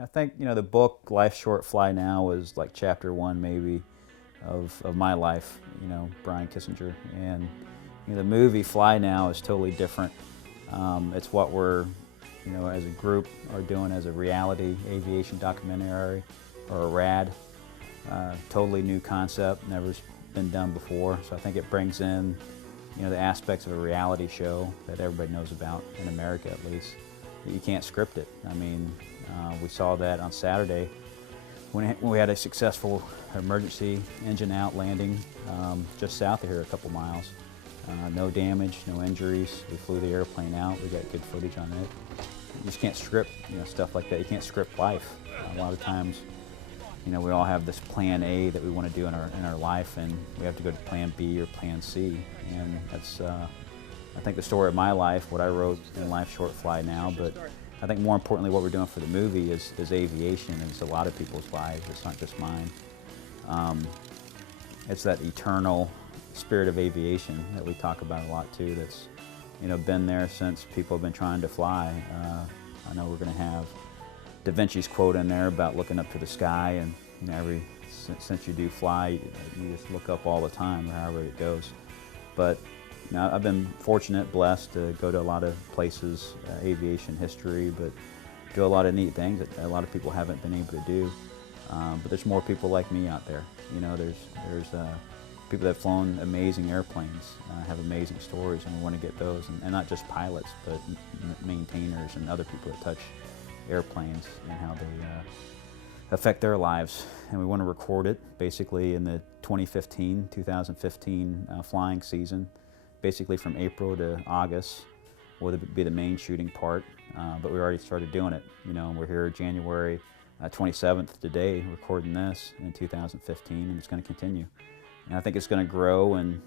I think, you know, the book Life Short Fly Now was like chapter 1 maybe of my life, you know, Brian Kissinger. And you know, the movie Fly Now is totally different. It's what we're, you know, as a group are doing as a reality aviation documentary, or a RAD. Totally new concept, never been done before. So I think it brings in, you know, the aspects of a reality show that everybody knows about, in America at least. You can't script it. I mean, we saw that on Saturday when we had a successful emergency engine out landing just south of here, a couple miles. No damage, no injuries. We flew the airplane out. We got good footage on it. You just can't script, you know, stuff like that. You can't script life. A lot of times, you know, we all have this plan A that we want to do in our life, and we have to go to plan B or plan C. And that's, I think, the story of my life, what I wrote in Life Short Fly Now. But I think more importantly, what we're doing for the movie is aviation, and it's a lot of people's lives. It's not just mine. It's that eternal spirit of aviation that we talk about a lot too. That's, you know, been there since people have been trying to fly. I know we're going to have Da Vinci's quote in there about looking up to the sky, and you know, since you do fly, you just look up all the time, however it goes. But you know, I've been fortunate, blessed to go to a lot of places, aviation history, but do a lot of neat things that a lot of people haven't been able to do. But there's more people like me out there. You know, there's people that have flown amazing airplanes, have amazing stories, and we want to get those, and not just pilots, but maintainers and other people that touch airplanes and how they affect their lives. And we want to record it basically in the 2015 flying season, basically from April to August will be the main shooting part, but we already started doing it. You know, we're here January 27th today, recording this in 2015, and it's going to continue. And I think it's going to grow and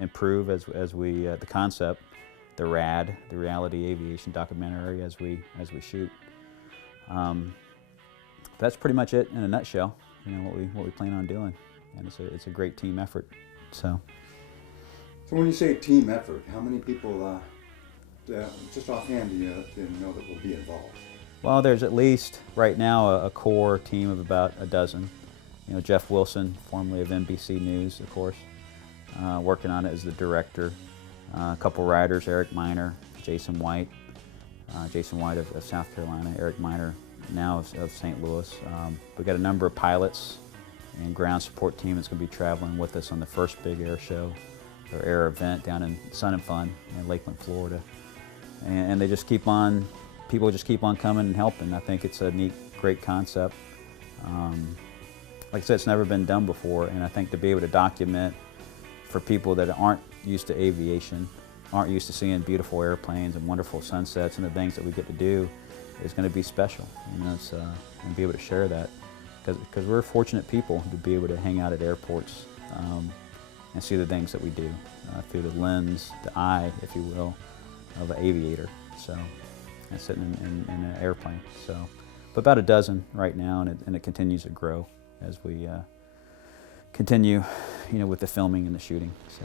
improve as we the concept, the RAD, the reality aviation documentary, as we shoot. That's pretty much it in a nutshell. You know what we plan on doing, and it's a great team effort. So when you say team effort, how many people, just offhand, do you know that will be involved? Well, there's at least right now a core team of about a dozen. You know, Jeff Wilson, formerly of NBC News, of course, working on it as the director. A couple writers, Eric Miner, Jason White of South Carolina, Eric Miner now of St. Louis. We've got a number of pilots and ground support team that's going to be traveling with us on the first big air show, or air event down in Sun and Fun in Lakeland, Florida. And they just keep on, people just keep on coming and helping. I think it's a neat, great concept. Like I said, it's never been done before, and I think to be able to document for people that aren't used to aviation, aren't used to seeing beautiful airplanes and wonderful sunsets and the things that we get to do, is going to be special. You know, and be able to share that, because we're fortunate people to be able to hang out at airports and see the things that we do through the lens, the eye, if you will, of an aviator. So, and sitting in an airplane. So, but about a dozen right now, and it continues to grow as we continue, you know, with the filming and the shooting. So.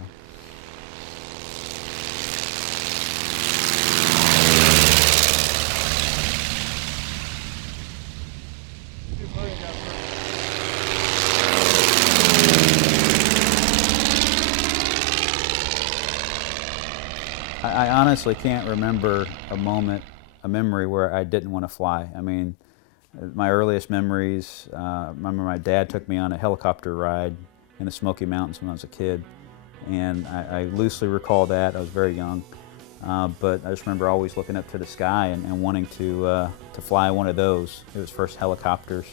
I honestly can't remember a memory where I didn't want to fly. I mean, my earliest memories, I remember my dad took me on a helicopter ride in the Smoky Mountains when I was a kid, and I loosely recall that. I was very young, but I just remember always looking up to the sky and wanting to fly one of those. It was first helicopters.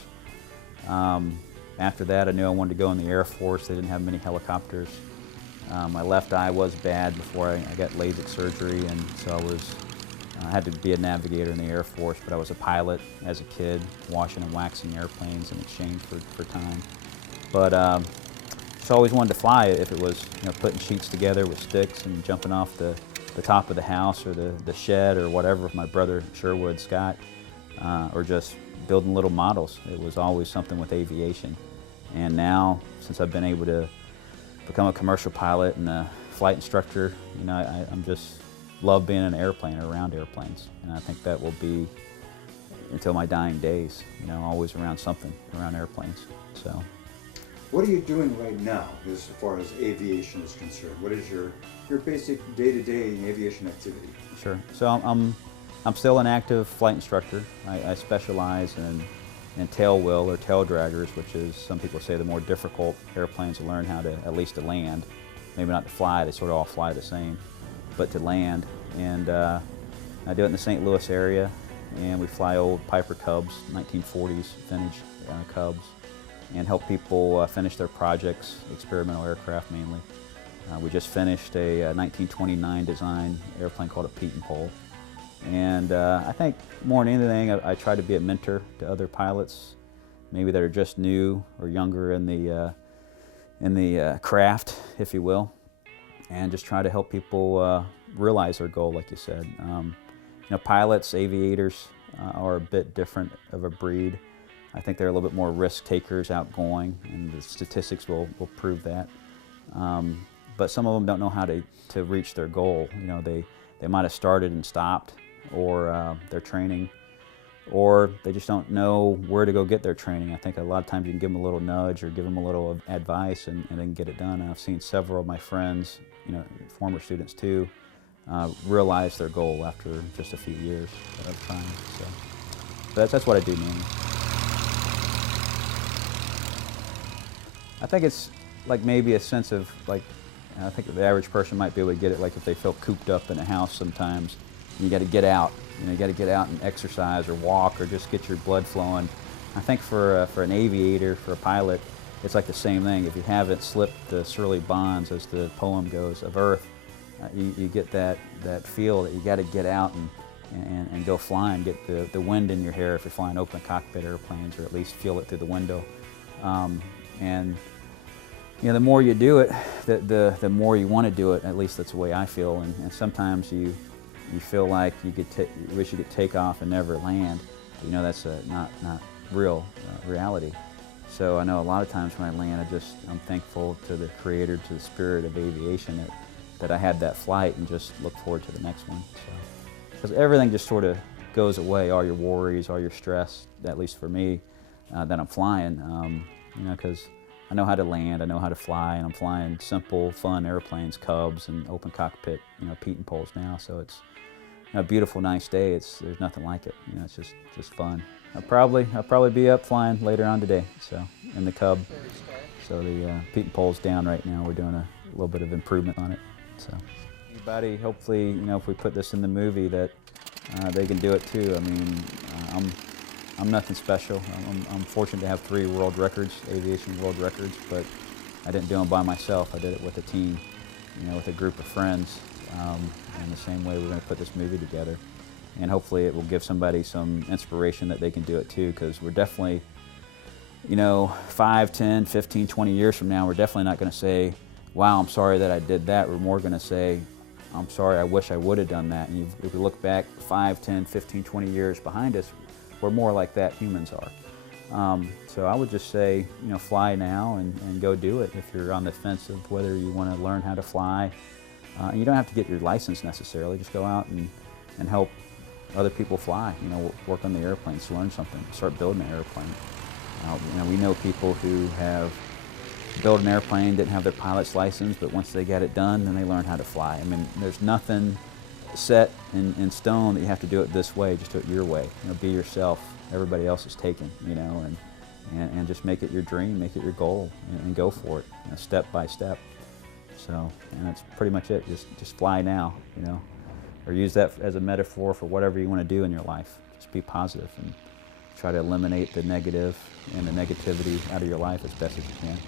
After that, I knew I wanted to go in the Air Force. They didn't have many helicopters. My left eye was bad before I got LASIK surgery, and so I had to be a navigator in the Air Force, but I was a pilot as a kid, washing and waxing airplanes in exchange for time. But just always wanted to fly if it was, you know, putting sheets together with sticks and jumping off the top of the house or the shed or whatever with my brother Sherwood Scott, or just building little models. It was always something with aviation. And now, since I've been able to become a commercial pilot and a flight instructor, you know, I'm just love being in an airplane or around airplanes, and I think that will be, until my dying days, you know, always around something, around airplanes. So. What are you doing right now as far as aviation is concerned? What is your basic day-to-day aviation activity? Sure. So I'm still an active flight instructor. I specialize in tail wheel or tail draggers, which is, some people say, the more difficult airplanes to learn how to, at least to land. Maybe not to fly, they sort of all fly the same, but to land. And I do it in the St. Louis area, and we fly old Piper Cubs, 1940s vintage Cubs, and help people finish their projects, experimental aircraft mainly. We just finished a 1929 design airplane called a Pietenpol. And I think more than anything, I try to be a mentor to other pilots, maybe that are just new or younger in the craft, if you will, and just try to help people realize their goal, like you said. You know, pilots, aviators are a bit different of a breed. I think they're a little bit more risk takers, outgoing, and the statistics will prove that. But some of them don't know how to reach their goal. You know, they might have started and stopped, or their training, or they just don't know where to go get their training. I think a lot of times you can give them a little nudge or give them a little advice, and they can get it done. And I've seen several of my friends, you know, former students too, realize their goal after just a few years of trying. So that's what I do mainly. I think it's like maybe a sense of, like, I think the average person might be able to get it, like if they feel cooped up in a house sometimes. You got to get out. You know, you got to get out and exercise or walk or just get your blood flowing. I think for an aviator, for a pilot, it's like the same thing. If you haven't slipped the surly bonds, as the poem goes, of earth, you get that feel that you got to get out and go flying, get the wind in your hair if you're flying open cockpit airplanes, or at least feel it through the window. And you know, the more you do it, the more you want to do it. At least that's the way I feel. And sometimes you feel like you wish you could take off and never land. You know, that's not real reality. So I know a lot of times when I land, I'm thankful to the Creator, to the spirit of aviation, that I had that flight, and just look forward to the next one. So, because everything just sort of goes away, all your worries, all your stress. At least for me, that I'm flying. You know, because I know how to land, I know how to fly, and I'm flying simple, fun airplanes, Cubs and open cockpit, you know, Pietenpols now. So it's, you know, a beautiful, nice day. There's nothing like it. You know, it's just fun. I'll probably be up flying later on today. So in the Cub. So the Pietenpol's down right now. We're doing a little bit of improvement on it. So anybody, hopefully, you know, if we put this in the movie, that they can do it too. I mean, I'm nothing special. I'm fortunate to have 3 world records, aviation world records, but I didn't do them by myself. I did it with a team, you know, with a group of friends. In the same way, we're going to put this movie together, and hopefully it will give somebody some inspiration that they can do it too, because we're definitely, you know, 5, 10, 15, 20 years from now, we're definitely not going to say, wow, I'm sorry that I did that. We're more going to say, I'm sorry, I wish I would have done that. And if we look back 5, 10, 15, 20 years behind us, we're more like that, humans are. So I would just say, you know, fly now and go do it. If you're on the fence of whether you want to learn how to fly, you don't have to get your license necessarily. Just go out and help other people fly. You know, work on the airplanes, learn something, start building an airplane. You know, we know people who have built an airplane, didn't have their pilot's license, but once they got it done, then they learn how to fly. I mean, there's nothing set in stone that you have to do it this way. Just do it your way. You know, be yourself. Everybody else is taken. You know, and just make it your dream, make it your goal, and go for it, you know, step by step. So, and that's pretty much it. Just fly now. You know, or use that as a metaphor for whatever you want to do in your life. Just be positive and try to eliminate the negative and the negativity out of your life as best as you can.